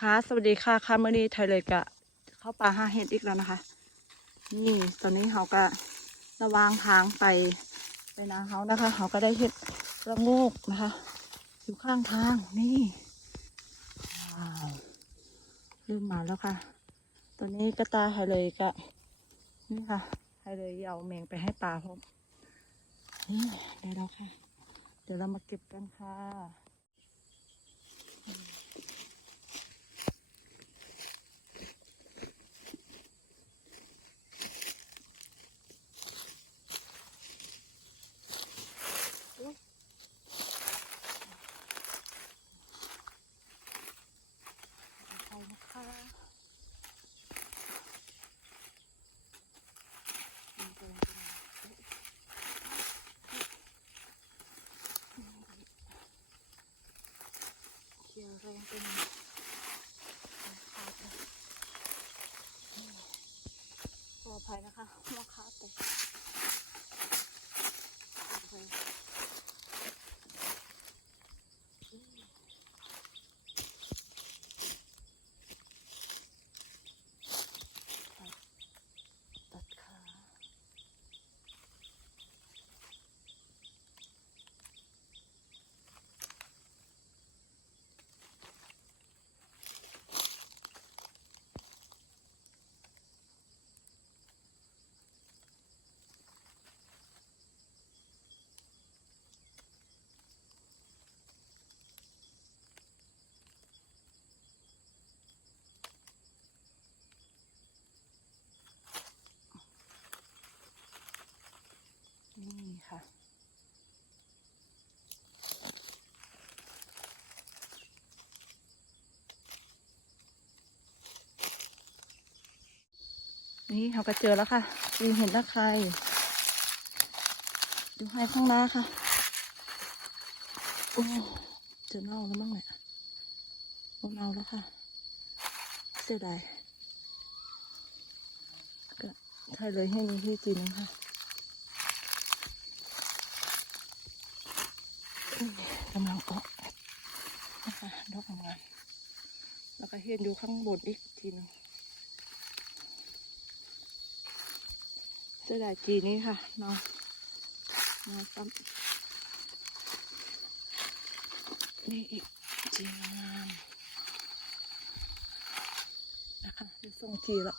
คะ สวัสดีค่ะค่ะเมื่อนี้ไทยเลยกะเข้าป่าห้าเห็ดอีกแล้วนะคะ นี่ตอนนี้เขาก็ระวางทางไปไปนาเขานะคะ เขาก็ได้เห็ดระโงกนะคะ อยู่ข้างทางนี่ว้าวเริ่มมาแล้วค่ะ ตอนนี้กระตาไทยเลยก็นี่ค่ะไทยเลยเอาแมงไปให้ปลาพร้อมนี่ได้แล้วค่ะ เดี๋ยวเรามาเก็บกันค่ะ เขียวแรงไปหน่อยขาดเลยขออภัยนะคะว่าขาดไปโอเคตัดขานี่ค่ะ นี่เขาก็เจอแล้วค่ะดูเห็นแล้วใครดูให้ข้างหน้าค่ะโอ้เจอเน่าแล้วมั้งเนี่ยโอ้เน่าแล้วค่ะเสียดายก็ใช่เลยให้มีที่จีนงค่ะกำลังออกนะคะดอกงามๆแล้วก็เห็นอยู่ข้างบนอีกทีหนึง เสื้อดายจีนี้ค่ะน้องน้องซ้ำนี่อีกจีงามนะคะจะส่งจีแล้ว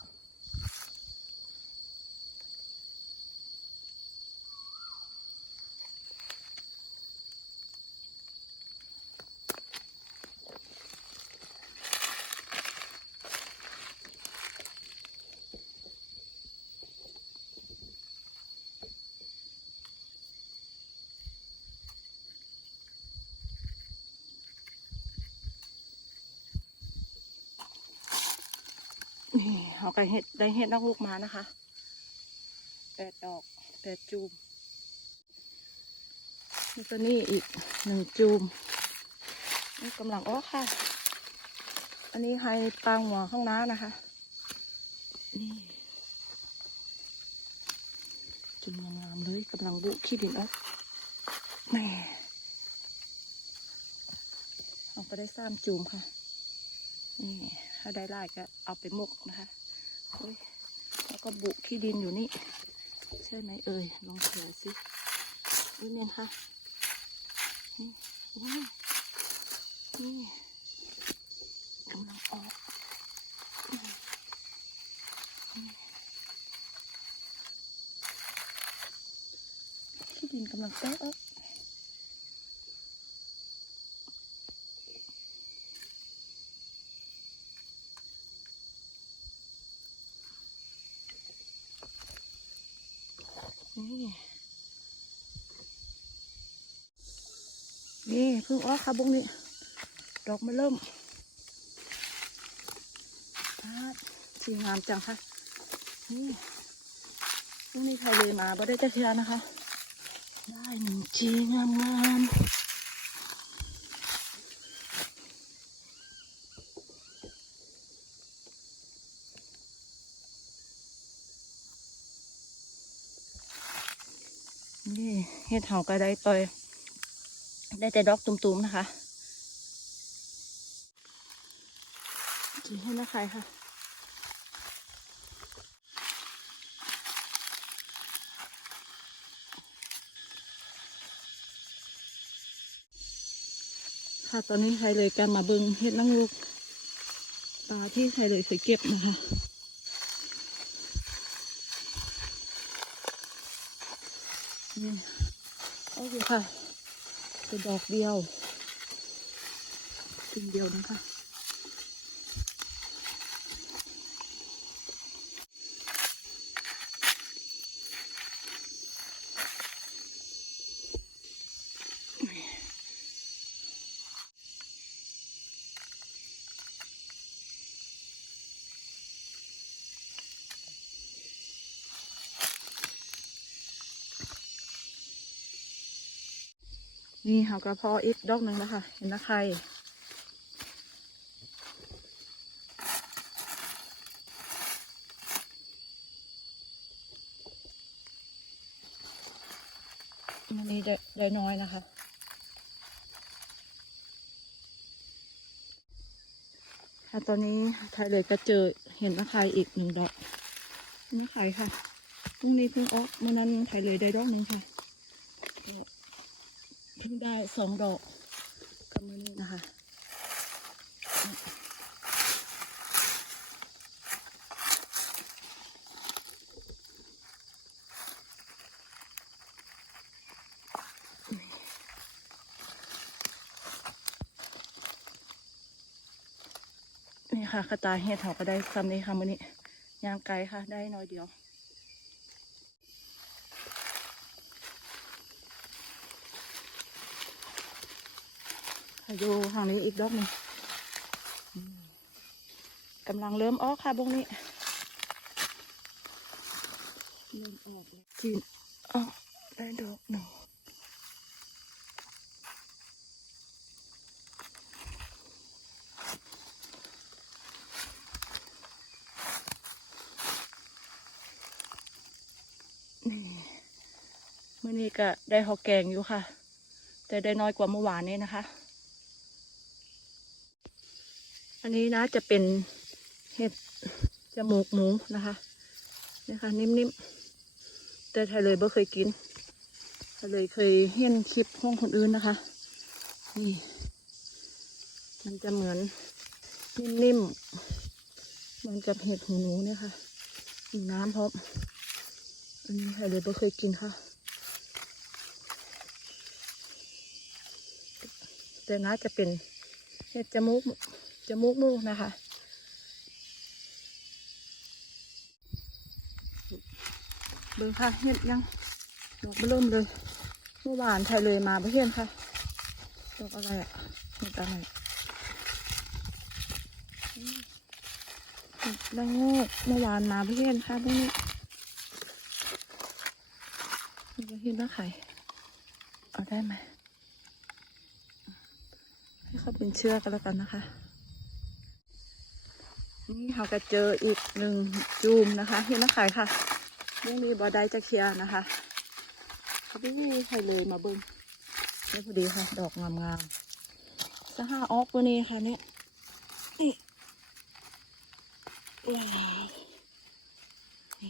นี่ เอาไปเห็ดได้เห็ดนอกลูกมานะคะแปดดอกแปดจูมนี่ก็นี่อีกหนึ่งจูมนี่กำลังออค่ะ อันนี้ให้ปางหัวข้างหน้านะคะนี่จุ่มงามเลยกำลังบุขี้ดินออกแม่เอาไปได้สามจูมค่ะนี่ถ้าได้ลายก็เอาไปมกนะคะ แล้วก็บุขี้ดินอยู่นี่ ใช่ไหมเอ่ยลองเสียสินี่เนี่ยค่ะนี่นี่กำลังออกนี่ขี้ดินกำลังแตกออก นี่นี่เพิ่งออกค่ะบุ้งนี่ดอกมาเริ่มสีงามจังค่ะ นี่บุ้งนี้ใครเลยมาบ่ได้จะเทียนะคะ ได้หนึ่งจีงามงามๆนี่ เฮ็ดเห่าก็ได้ต่อย ได้แต่ดอกตุ่มๆนะคะนี่ให้นะใครค่ะค่ะตอนนี้ใครเลยกันมาเบิงเฮ็ดนั่งลูกปลาที่ใครเลยเคยเก็บนะคะนี่ อเคค่ะเป็นดอกเดียวกิ่งเดียวนะคะ นี่เขากระเพาะอีกดอกหนึ่งแล้วค่ะ เห็นนะใครมันนี้ได้ได้น้อยนะคะค่ะตอนนี้ไทยเลยก็เจอเห็นนะใครอีกหนึ่งดอกนะใครค่ะพรุ่งนี้เพิ่งออกเมื่อนั้นไทยเลยได้ดอกหนึ่งค่ะ เพิ่งได้สองดอกกับมือนี้นะคะนี่ค่ะกระตายเห็ดเขาก็ได้ซ้ำนี้ค่ะมือนี้ยางไกลค่ะ ได้น้อยเดียว อยู่ทางนี้อีกดอกหนึ่งกำลังเริ่มออกค่ะบงนี้เริ่มออกแล้วกินออกได้ดอกหนึ่งนี่มื่อนี้ก็ได้หอกแกงอยู่ค่ะ แต่ได้น้อยกว่าเมื่อวานนี้นะคะ อันนี้นะจะเป็นเห็ดจมูกหมูนะคะนี่ค่ะนิ่มๆ แต่ไทยเลยบ่เคยกินไทยเลยเคยเห็นคลิปห้องคนอื่นนะคะ นี่ มันจะเหมือนนิ่มๆเหมือนกับเห็ดหูหนูเนี่ยค่ะมีน้ำพร้อมอันนี้ไทยเลยบ่เคยกินค่ะ แต่น่าจะเป็นเห็ดจมูก จมูกหมูนะคะ เบิ่งค่ะเห็ดยังดอกเริ่มเลย เมื่อวานไทยเลยมาเพื่อนค่ะดอกอะไรอะเห็ดอะไรเห็ดละโงกเมื่อวานมาเพื่อนค่ะพวกนี้นี่ก็เห็ดละไข่เอาได้ไหมให้เขาเป็นเชือกกันแล้วกันนะคะ นี่เขาก็เจออีกหนึ่งจูมนะคะเห็นนักขายค่ะเรื่องนี้บอได้จะเคลียนะคะเขาไม่มีใครเลยมาเบิ้งนี่พอดีค่ะ ดอกงามๆสหาออกวันนี้ค่ะเนี่ยนี่ว้าวน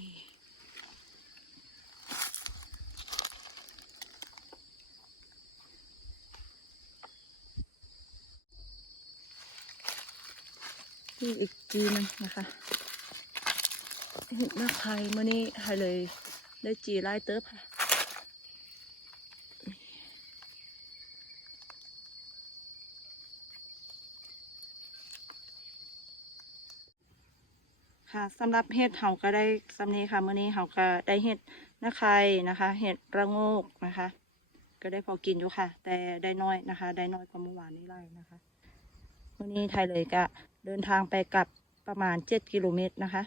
ี่อีก จีนึงนะคะเห็นนักใครเมื่อนี้ใครเลยได้จีไล่เติบค่ะค่ะสำหรับเห็ดเห่าก็ได้สำนี้ค่ะมื้อนี้เห่าก็ได้เห็ดนาไครนะคะ เห็ดระโงกนะคะ ก็ได้พอกินอยู่ค่ะ แต่ได้น้อยนะคะ ได้น้อยกว่าเมื่อวานนี้ไล่นะคะวันนี้ไทยเลยก็เดินทางไปกลับ ประมาณเจ็ดกิโลเมตรนะคะ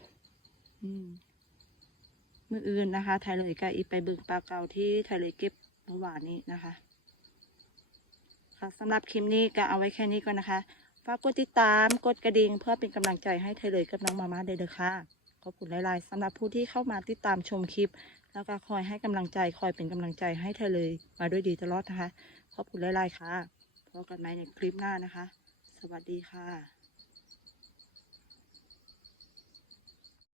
อืมมื่ออื่นนะคะ ไทยเลยก็อีไปบึงปลาเก่าที่ไทยเลยเก็บเมื่อวานนี้นะคะ ค่ะสำหรับคลิปนี้ก็เอาไว้แค่นี้ก่อนนะคะฝากกดติดตามกดกระดิ่งเพื่อเป็นกำลังใจให้ไทยเลยกับน้องมาม่าเด้อค่ะขอบคุณหลายๆสำหรับผู้ที่เข้ามาติดตามชมคลิป แล้วก็คอยให้กำลังใจคอยเป็นกำลังใจให้ไทยเลยมาด้วยดีตลอดนะคะ ขอบคุณหลายๆค่ะพบกันใหม่ในคลิปหน้านะคะ สวัสดีค่ะ